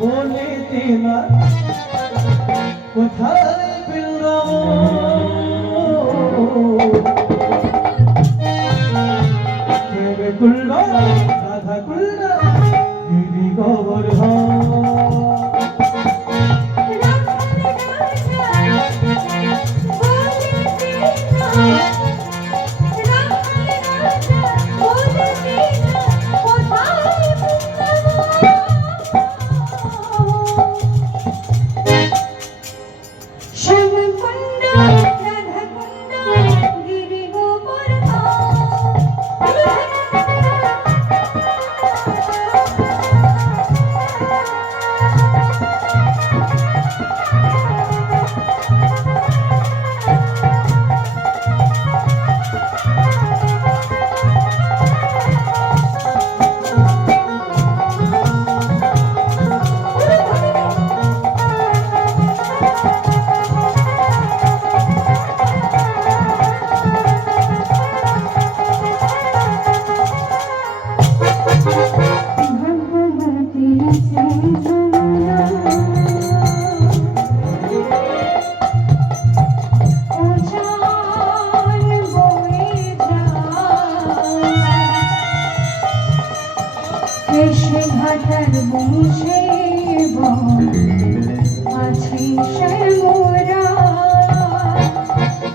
বলে দিলা কোথায় বৃন্দাবন কুল্ল রাধা কুল্ল গিরি গোবর্ধন ঘাটার বংশে আছে শ্যামরা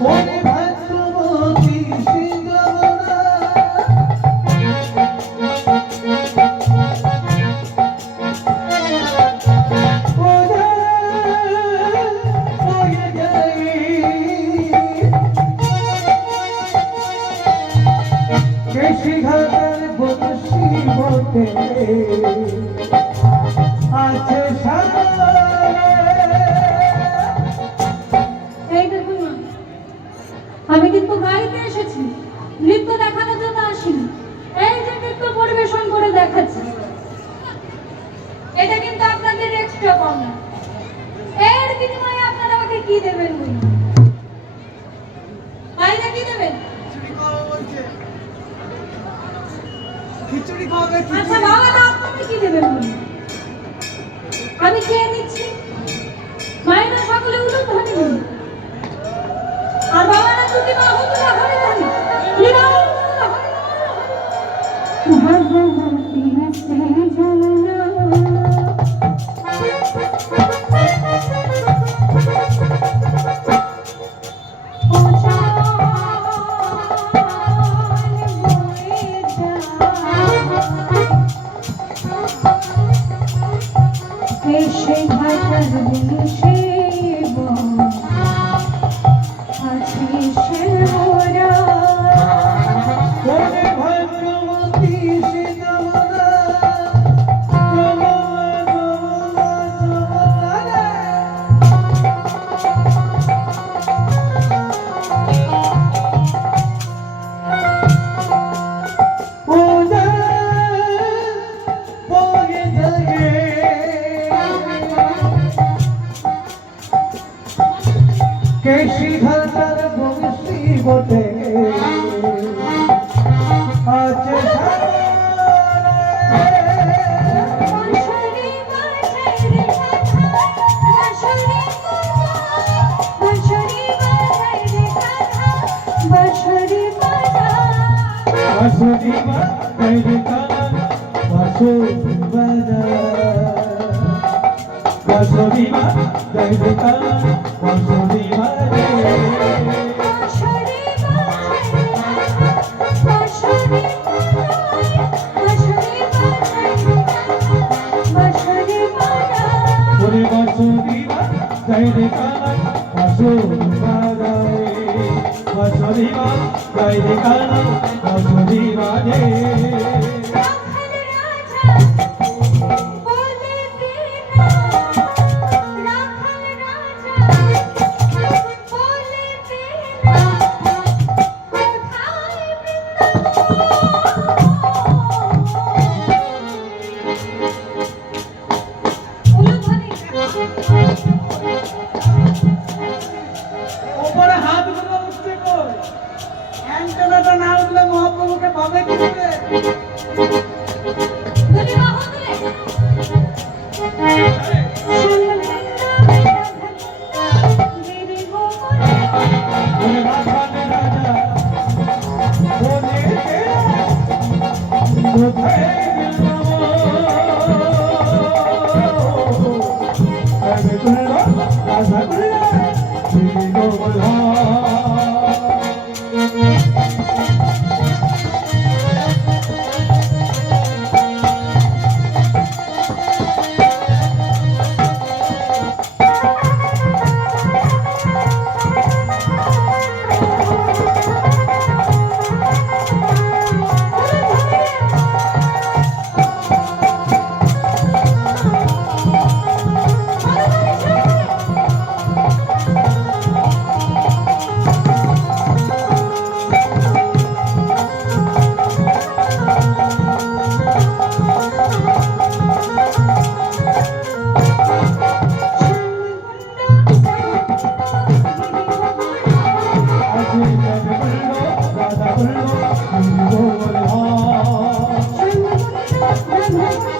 ওরে ভাগ্যবতী সিংহবনা ওরে যাই কেশি ঘাটার বংশী বটে আছে এই দেখুন না, আমি কিন্তু গাইতে এসেছি, নৃত্য দেখানোর জন্য আসিনি। এই যে নৃত্য পরিবেশন করে দেখাচ্ছি, এটা কিন্তু আপনাদের এক্সট্রা পাওনা। এর বিনিময়ে আপনারা আমাকে কি দেবেন বলুন? আইনা কি দেবেন? খিচুড়ি খাওয়াবে। আচ্ছা বাবা, না আপনি কি দেবেন বলুন? আমি চেয়ে নিচ্ছি। মায়েরা সকলে উলুধ্বনি বলুন, আর বাবারা দুটি বাহু তুলে হরে জানি ভগবতী শ্রী যমুনা এসে ঘাটার বংশে আছে শ্যামরা ওরে ভাগ্যবতী সিংহবনা যমুনা যমুনা যমুনা ওরে বলে যাই কেশি ঘাটার বংশী বটে আছে বাঁশরি বাজারে কাঁথা বাঁশরি বাজা বাঁশুরি বাজারে কান বাঁশুরি বাজা বাঁশুরি বাজারে কান বাঁশুরি বাজা ওরে বাঁশুরি বাজারে কান বাঁশুরি বাজায় বাঁশুরি বাজারে কান বাঁশুরি বাজে ওপরে হাতগুলো উঠছে কই? অ্যান্টেনাটা না উঠলে মহাপ্রভুকে পাবে কি করে?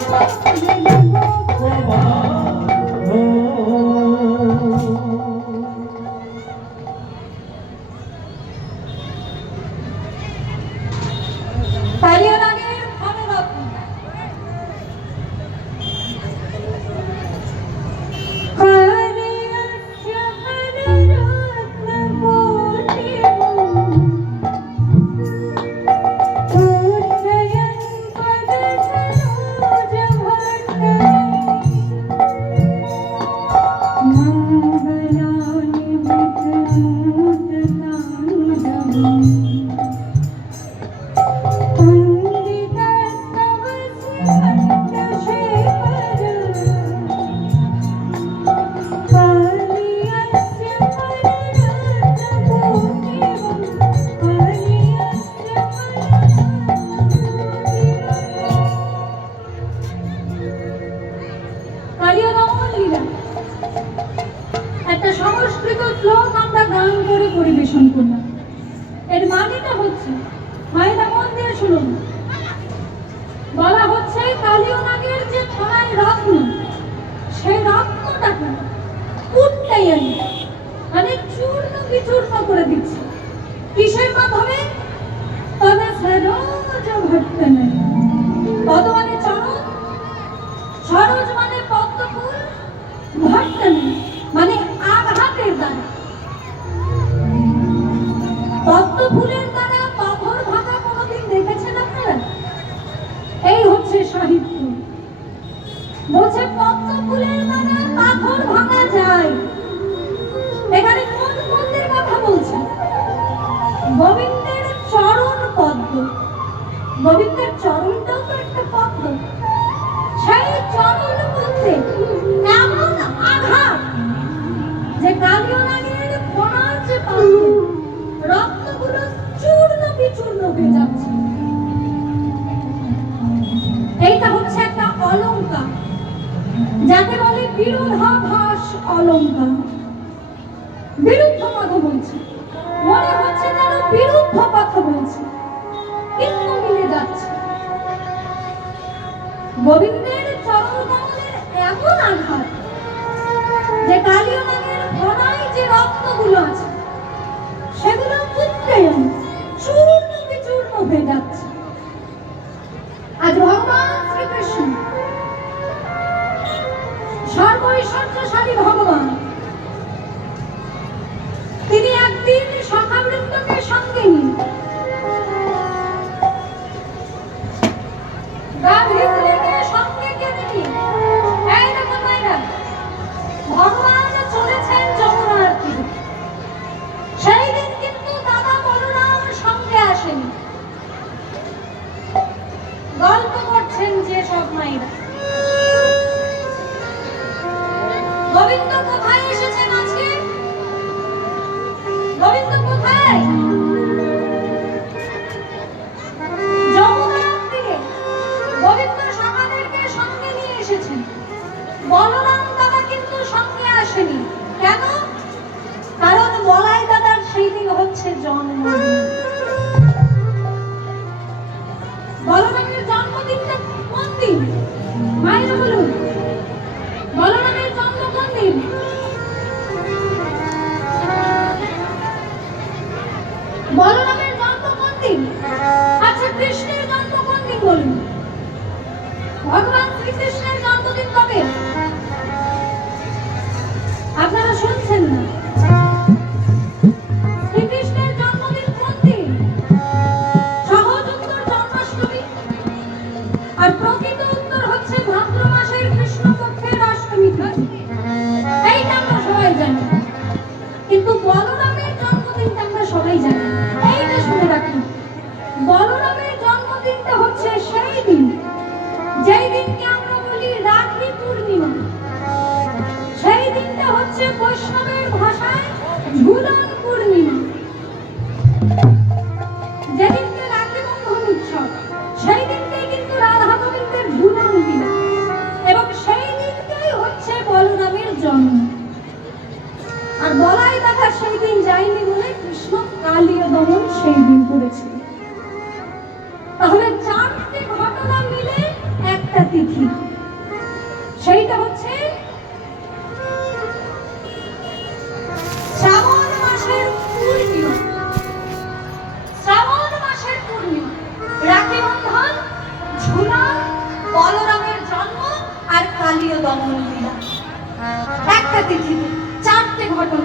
ও মা ও কালিয়ানাগের ধনরত্ন একটা সংস্কৃত শ্লোক আমরা গান করে পরিবেশন করলাম। এর মানেটা হচ্ছে, মায়েরা মন দিয়ে শুনুন, বলা হচ্ছে কালিয়ানাগের যে ধনাই রত্ন, সেই রত্নটাকে কুটটাই আনি, মানে চূর্ণ বিচূর্ণ করে দিচ্ছে। কিসের মাধ্যমে? তবে সরোজ ভট্টে নেই। পদ মানে চরণ, সরোজ মানে পদ্ম ফুল, ভট্টে নেই মানে আঘাতের দ্বারা। পদ্ম ফুলের দ্বারা পাথর ভাঙা কোনোদিন দেখেছেন আপনারা? এই হচ্ছে সাহিত্য। বলছে পদ্ম ফুলের দ্বারা পাথর ভাঙা যায়। এখানে কোন পদ্মের কথা বলছে? গোবিন্দের চরণ পদ্ম। গোবিন্দের চরণটাও তো একটা পদ্ম। সেই চরণ পদ্মে এমন আঘাত যে কালিয়ানাগের ফোনার যে পদ্ম, রত্নগুলো চূর্ণ বিচূর্ণ হয়ে যাচ্ছে। এইটা হচ্ছে একটা অলংকার, যাকে বলে বিরোধাভাস অলংকার। বিরুদ্ধ কথা বলছে, মনে হচ্ছে যেন বিরুদ্ধ কথা বলছে, কিন্তু মিলে যাচ্ছে। গোবিন্দের চরণ কমলের এমন আঘাত যে কালিয়ানাগের ফোনায় যে রত্নগুলো আছে সেগুলো উত্তেজন চূর্ণ বিচূর্ণ হয়ে যাচ্ছে। আজ ভগবান শ্রীকৃষ্ণ, সর্বৈশ্বর্যশালী ভগবান, তিনি একদিন সখাবৃন্দকে সঙ্গে নিয়ে সঙ্গে কেটে নিয়ে এই দেখো মায়েরা, ভগবান চলেছেন যমুনার তীরে। সেই দিন কিন্তু দাদা বলরাম সঙ্গে আসেনি। গল্প করছেন যে সব মায়েরা, গোবিন্দ কোথায় এসেছেন আজকে? গোবিন্দ কোথায়? যমুনার তীরে গোবিন্দ সখাদেরকে সঙ্গে নিয়ে এসেছেন। বলরাম দাদা কিন্তু সঙ্গে আসেনি। কেন? কারণ বলাই দাদার সেই দিন হচ্ছে জন্মদিন। বলরামের জন্মদিনটা কোন দিন? মায়েরা বলুন, বলরামের জন্ম কোন দিন? বলরামের জন্ম কোন দিন? আচ্ছা, কৃষ্ণের জন্ম কোন দিন বলুন? ভগবান শ্রীকৃষ্ণের জন্মদিন কবে? আপনারা শুনছেন না? শ্রীকৃষ্ণের জন্মদিন কোন দিন? সহজ উত্তর জন্মাষ্টমী, আর প্রকৃত উত্তর হচ্ছে ভাদ্র মাসের কৃষ্ণপক্ষের অষ্টমী তিথি। এইটা আমরা সবাই জানি, কিন্তু বলরামের জন্মদিনটা আমরা সবাই জানি। এইটা শুনে রাখুন, বলরামের জন্মদিনটা হচ্ছে সেই দিন যেই দিনকে আমরা বলি রাখি পূর্ণিমা। সেই দিনটা হচ্ছে বৈষ্ণবের ভাষায় ঝুলন পূর্ণিমা। যেদিনকে রাখি বন্ধন উৎসব, সেই দিনকেই কিন্তু রাধা গোবিন্দের ঝুলন দিন, এবং সেই দিনটাই হচ্ছে বলরামের জন্ম। আর বলাই দাদা সেই দিন যায়নি বলে কৃষ্ণ কালীয় দমন সেই দিন করেছিল। তাহলে চারটে ঘটনা মিলে একটা তিথি। রমণীরা। একটা তিথিতে 4টে ঘটনা।